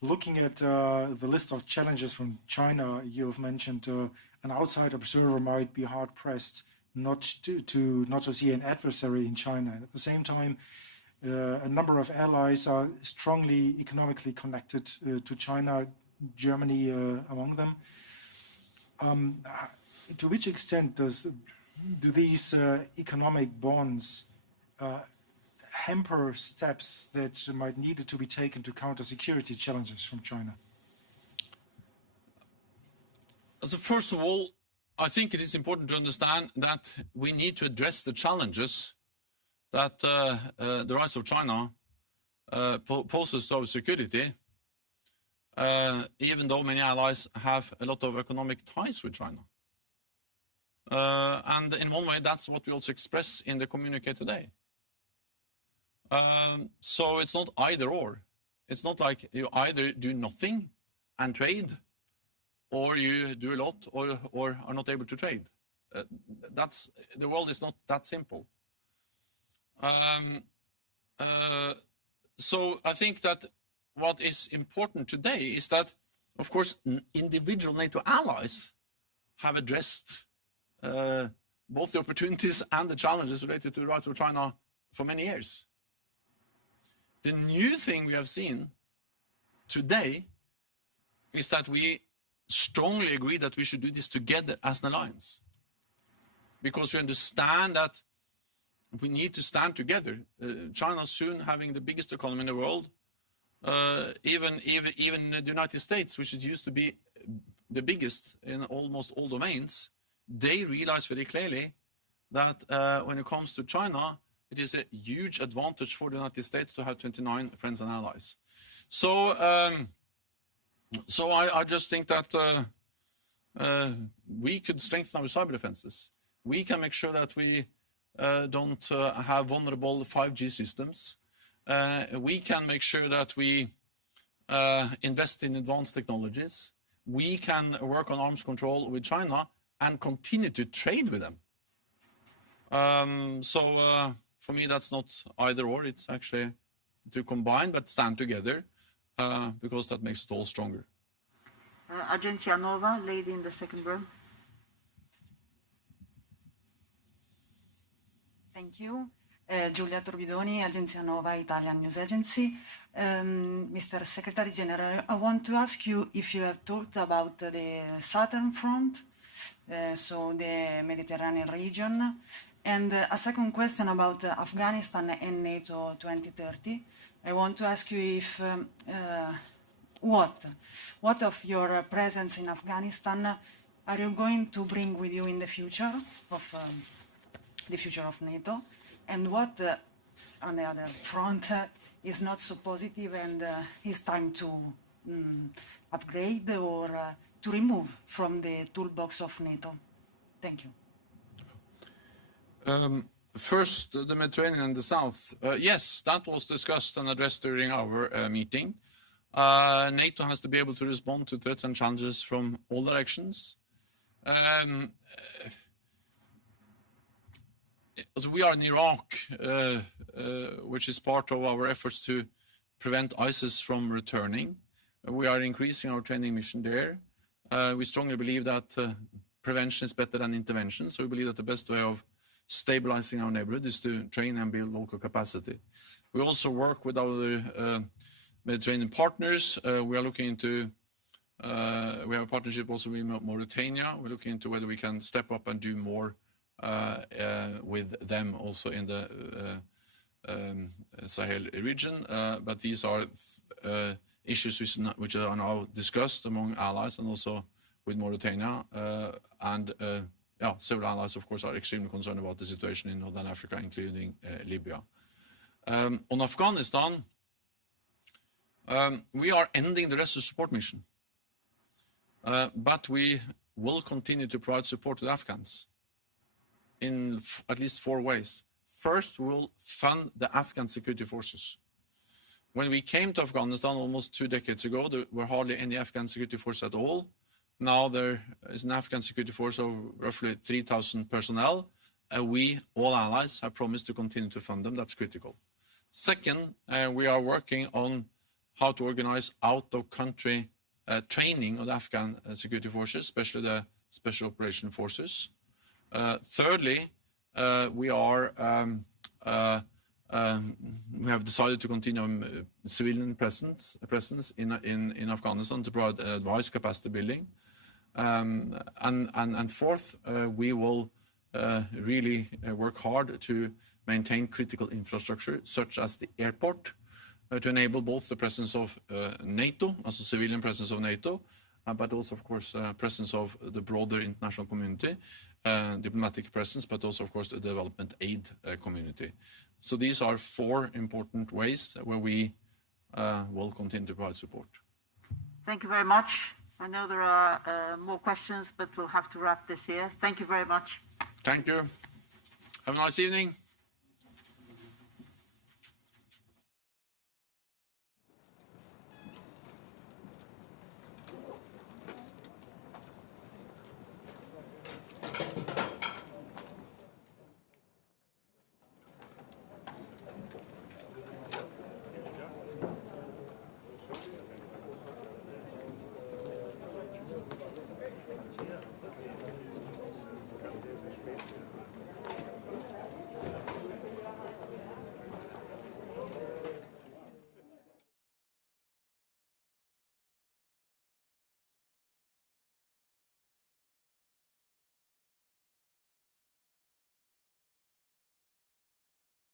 looking at the list of challenges from China, you've mentioned an outside observer might be hard-pressed not to see an adversary in China. And at the same time, a number of allies are strongly economically connected to China, Germany among them. To which extent do these economic bonds hamper steps that might need to be taken to counter security challenges from China? So first of all, I think it is important to understand that we need to address the challenges that the rise of China poses to our security, even though many allies have a lot of economic ties with China. And in one way, that's what we also express in the communique today. So it's not either or. It's not like you either do nothing and trade, or you do a lot or are not able to trade. The world is not that simple. So I think that what is important today is that, of course, individual NATO allies have addressed both the opportunities and the challenges related to the rise of China for many years. The new thing we have seen today is that we strongly agree that we should do this together as an alliance, because we understand that we need to stand together. China soon having the biggest economy in the world. Even the United States, which used to be the biggest in almost all domains, they realize very clearly that when it comes to China, it is a huge advantage for the United States to have 29 friends and allies. So, I just think that we could strengthen our cyber defenses. We can make sure that we don't have vulnerable 5G systems. We can make sure that we invest in advanced technologies. We can work on arms control with China and continue to trade with them. For me, that's not either or. It's actually to combine but stand together, because that makes it all stronger. Agenzia Nova, lady in the second row. Thank you. Giulia Torbidoni, Agenzia Nova, Italian News Agency. Mr. Secretary General, I want to ask you if you have talked about the Southern Front, so the Mediterranean region. And a second question about Afghanistan and NATO 2030. I want to ask you if what of your presence in Afghanistan are you going to bring with you in the future of NATO, and what on the other front is not so positive and is time to upgrade or to remove from the toolbox of NATO? Thank you. First, the Mediterranean and the South. Yes, that was discussed and addressed during our meeting. NATO has to be able to respond to threats and challenges from all directions. We are in Iraq, which is part of our efforts to prevent ISIS from returning. We are increasing our training mission there. We strongly believe that prevention is better than intervention. So we believe that the best way of stabilizing our neighborhood is to train and build local capacity. We also work with our Mediterranean partners. We are looking into, we have a partnership also with Mauritania. We're looking into whether we can step up and do more with them also in the Sahel region. But these are issues which are now discussed among allies and also with Mauritania. Several allies, of course, are extremely concerned about the situation in Northern Africa, including Libya. On Afghanistan, we are ending the rest of the support mission. But we will continue to provide support to the Afghans in at least 4 ways. First, we'll fund the Afghan security forces. When we came to Afghanistan almost 2 decades ago, there were hardly any Afghan security force at all. Now there is an Afghan security force of roughly 3,000 personnel. We, all allies, have promised to continue to fund them. That's critical. Second, we are working on how to organize out-of-country training of the Afghan security forces, especially the Special Operation Forces. Thirdly, we have decided to continue civilian presence in Afghanistan to provide advice, capacity building. And fourth, we will really work hard to maintain critical infrastructure, such as the airport, to enable both the presence of NATO, as a civilian presence of NATO, but also, of course, presence of the broader international community, diplomatic presence, but also, of course, the development aid community. So these are 4 important ways where we will continue to provide support. Thank you very much. I know there are more questions, but we'll have to wrap this here. Thank you very much. Thank you. Have a nice evening.